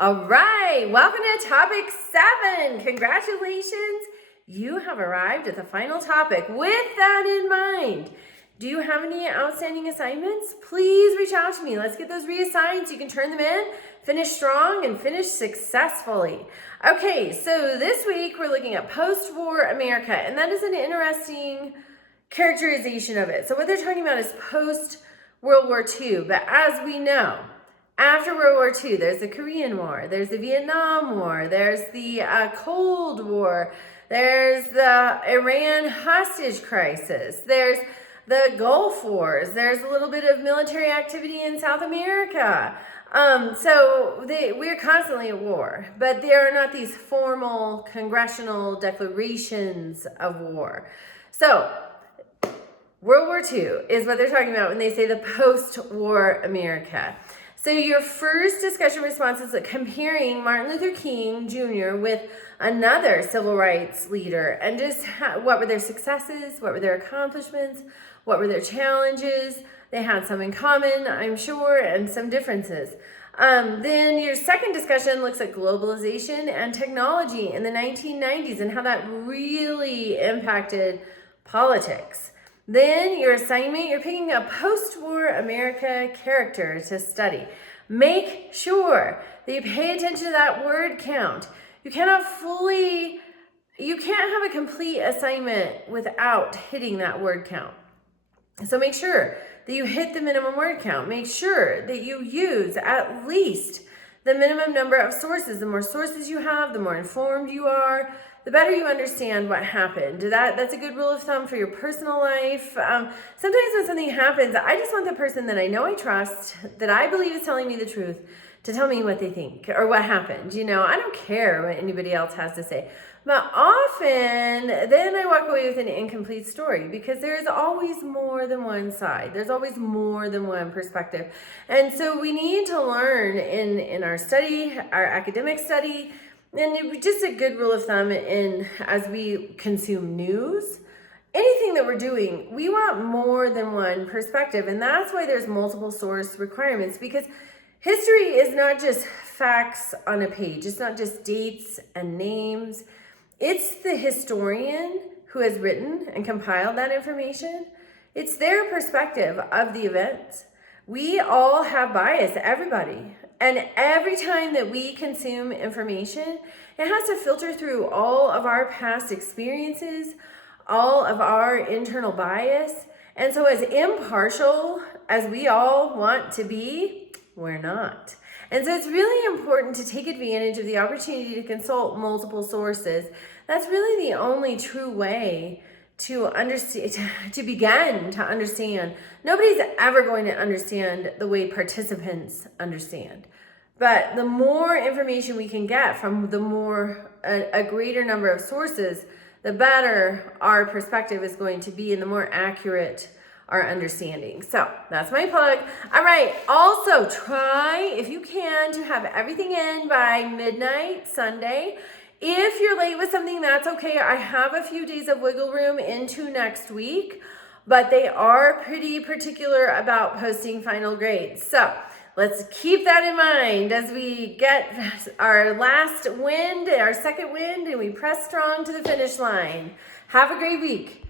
All right, welcome to topic 7. Congratulations, you have arrived at the final topic. With that in mind, do you have any outstanding assignments? Please reach out to me. Let's get those reassigned so you can turn them in, finish strong, and finish successfully. Okay, so this week we're looking at post-war America, and that is an interesting characterization of it. So what they're talking about is post-World War II, but as we know, after World War II, there's the Korean War, there's the Vietnam War, there's the Cold War, there's the Iran hostage crisis, there's the Gulf Wars, there's a little bit of military activity in South America. We're constantly at war, but there are not these formal congressional declarations of war. So World War II is what they're talking about when they say the post-war America. So your first discussion response is comparing Martin Luther King Jr. with another civil rights leader and just what were their successes, what were their accomplishments, what were their challenges. They had some in common, I'm sure, and some differences. Then your second discussion looks at globalization and technology in the 1990s and how that really impacted politics. Then your assignment, you're picking a post-war America character to study. Make sure that you pay attention to that word count. You can't have a complete assignment without hitting that word count. So make sure that you hit the minimum word count. Make sure that you use at least the minimum number of sources. The more sources you have, the more informed you are, the better you understand what happened. That's a good rule of thumb for your personal life. Sometimes when something happens, I just want the person that I know I trust, that I believe is telling me the truth, to tell me what they think or what happened. I don't care what anybody else has to say. But often, then I walk away with an incomplete story because there's always more than one side. There's always more than one perspective. And so we need to learn in our study, our academic study, and just a good rule of thumb as we consume news, anything that we're doing, we want more than one perspective. And that's why there's multiple source requirements, because history is not just facts on a page. It's not just dates and names. It's the historian who has written and compiled that information. It's their perspective of the events. We all have bias, everybody. And every time that we consume information, it has to filter through all of our past experiences, all of our internal bias. And so as impartial as we all want to be, we're not. And so it's really important to take advantage of the opportunity to consult multiple sources. That's really the only true way to understand, to begin to understand. Nobody's ever going to understand the way participants understand. But the more information we can get from a greater number of sources, the better our perspective is going to be and the more accurate our understanding. So that's my plug. All right. Also try, if you can, to have everything in by midnight Sunday. If you're late with something, that's okay. I have a few days of wiggle room into next week, but they are pretty particular about posting final grades. So let's keep that in mind as we get our last wind, our second wind, and we press strong to the finish line. Have a great week.